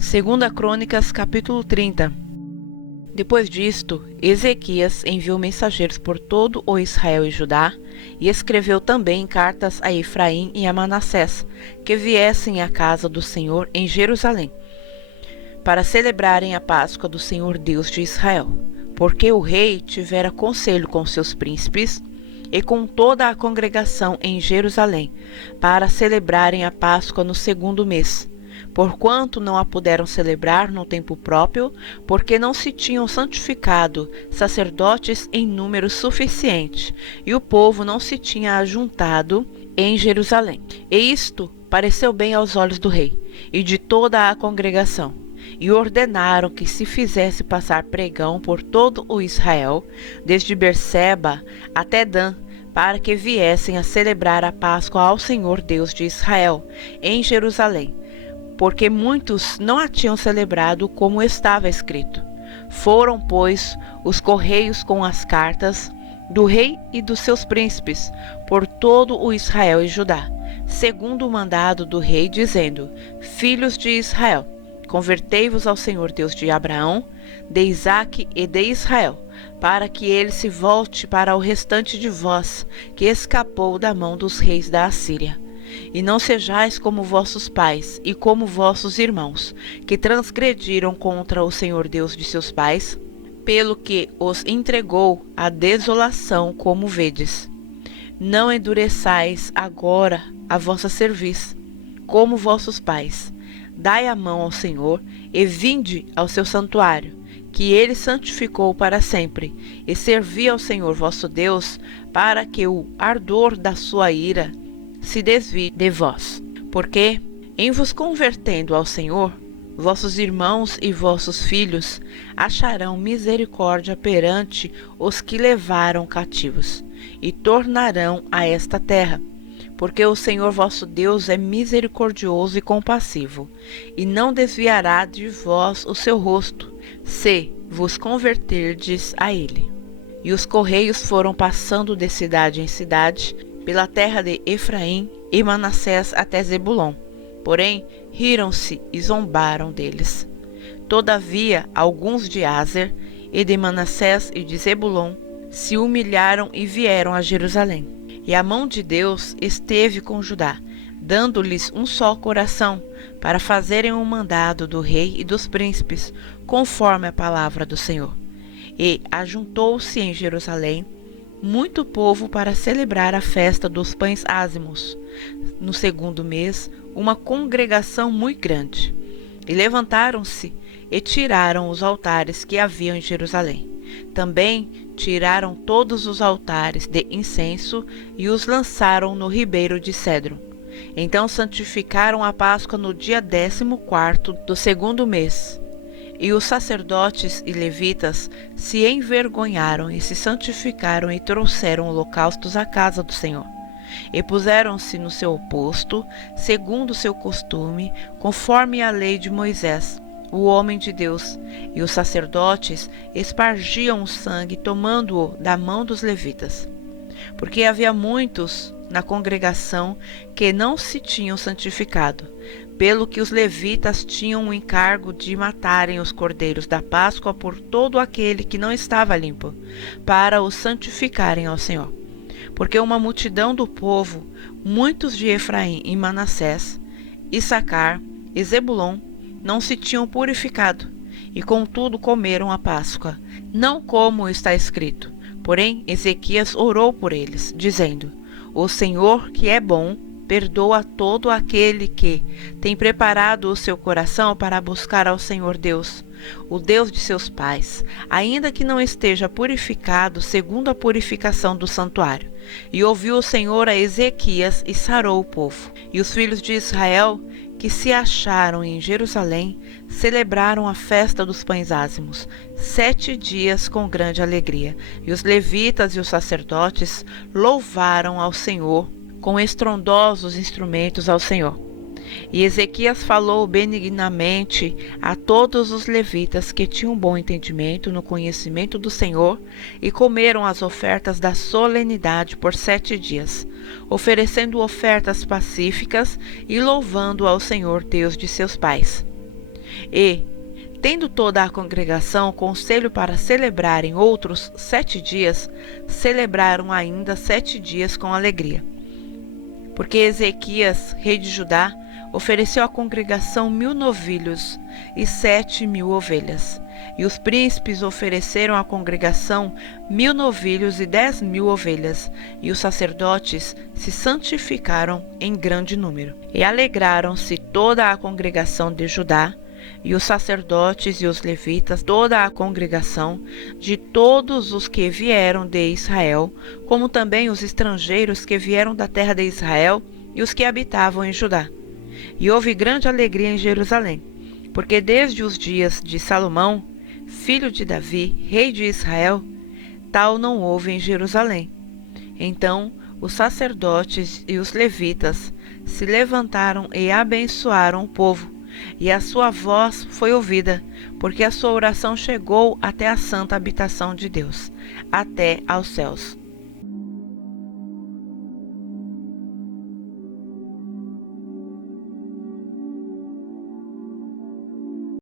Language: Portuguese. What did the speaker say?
Segunda Crônicas, capítulo 30. Depois disto, Ezequias enviou mensageiros por todo o Israel e Judá, e escreveu também cartas a Efraim e a Manassés, que viessem à casa do Senhor em Jerusalém, para celebrarem a Páscoa do Senhor Deus de Israel, porque o rei tivera conselho com seus príncipes e com toda a congregação em Jerusalém, para celebrarem a Páscoa no segundo mês, porquanto não a puderam celebrar no tempo próprio, porque não se tinham santificado sacerdotes em número suficiente, e o povo não se tinha ajuntado em Jerusalém. E isto pareceu bem aos olhos do rei e de toda a congregação, e ordenaram que se fizesse passar pregão por todo o Israel, desde Berseba até Dan, para que viessem a celebrar a Páscoa ao Senhor Deus de Israel, em Jerusalém, porque muitos não a tinham celebrado como estava escrito. Foram, pois, os correios com as cartas do rei e dos seus príncipes, por todo o Israel e Judá, segundo o mandado do rei, dizendo: Filhos de Israel, convertei-vos ao Senhor Deus de Abraão, de Isaque e de Israel, para que ele se volte para o restante de vós, que escapou da mão dos reis da Assíria. E não sejais como vossos pais e como vossos irmãos, que transgrediram contra o Senhor Deus de seus pais, pelo que os entregou à desolação, como vedes. Não endureçais agora a vossa cerviz, como vossos pais. Dai a mão ao Senhor e vinde ao seu santuário, que ele santificou para sempre, e servi ao Senhor vosso Deus, para que o ardor da sua ira se desvie de vós. Porque, em vos convertendo ao Senhor, vossos irmãos e vossos filhos acharão misericórdia perante os que levaram cativos, e tornarão a esta terra, porque o Senhor vosso Deus é misericordioso e compassivo, e não desviará de vós o seu rosto, se vos converterdes a ele. E os correios foram passando de cidade em cidade, pela terra de Efraim e Manassés até Zebulon. Porém, riram-se e zombaram deles. Todavia, alguns de Aser e de Manassés e de Zebulon se humilharam e vieram a Jerusalém. E a mão de Deus esteve com Judá, dando-lhes um só coração, para fazerem o mandado do rei e dos príncipes, conforme a palavra do Senhor. E ajuntou-se em Jerusalém muito povo para celebrar a festa dos pães ázimos, no segundo mês, uma congregação muito grande. E levantaram-se e tiraram os altares que haviam em Jerusalém. Também tiraram todos os altares de incenso e os lançaram no ribeiro de Cedron. Então santificaram a Páscoa no dia 14º do segundo mês. E os sacerdotes e levitas se envergonharam e se santificaram e trouxeram holocaustos à casa do Senhor. E puseram-se no seu posto, segundo o seu costume, conforme a lei de Moisés, o homem de Deus. E os sacerdotes espargiam o sangue, tomando-o da mão dos levitas. Porque havia muitos na congregação que não se tinham santificado, pelo que os levitas tinham o encargo de matarem os cordeiros da Páscoa por todo aquele que não estava limpo, para os santificarem ao Senhor. Porque uma multidão do povo, muitos de Efraim e Manassés, Issacar e Zebulon, não se tinham purificado, e contudo comeram a Páscoa, não como está escrito. Porém, Ezequias orou por eles, dizendo: O Senhor, que é bom, perdoa todo aquele que tem preparado o seu coração para buscar ao Senhor Deus, o Deus de seus pais, ainda que não esteja purificado segundo a purificação do santuário. E ouviu o Senhor a Ezequias e sarou o povo. E os filhos de Israel, que se acharam em Jerusalém, celebraram a festa dos pães ázimos, 7 dias com grande alegria. E os levitas e os sacerdotes louvaram ao Senhor com estrondosos instrumentos ao Senhor. E Ezequias falou benignamente a todos os levitas que tinham bom entendimento no conhecimento do Senhor, e comeram as ofertas da solenidade por 7 dias, oferecendo ofertas pacíficas e louvando ao Senhor Deus de seus pais. E, tendo toda a congregação conselho para celebrarem outros 7 dias, celebraram ainda 7 dias com alegria. Porque Ezequias, rei de Judá, ofereceu à congregação 1000 novilhos e 7.000 ovelhas. E os príncipes ofereceram à congregação 1000 novilhos e 10.000 ovelhas. E os sacerdotes se santificaram em grande número. E alegraram-se toda a congregação de Judá, e os sacerdotes e os levitas, toda a congregação, de todos os que vieram de Israel, como também os estrangeiros que vieram da terra de Israel e os que habitavam em Judá. E houve grande alegria em Jerusalém, porque desde os dias de Salomão, filho de Davi, rei de Israel, tal não houve em Jerusalém. Então os sacerdotes e os levitas se levantaram e abençoaram o povo, e a sua voz foi ouvida, porque a sua oração chegou até a santa habitação de Deus, até aos céus.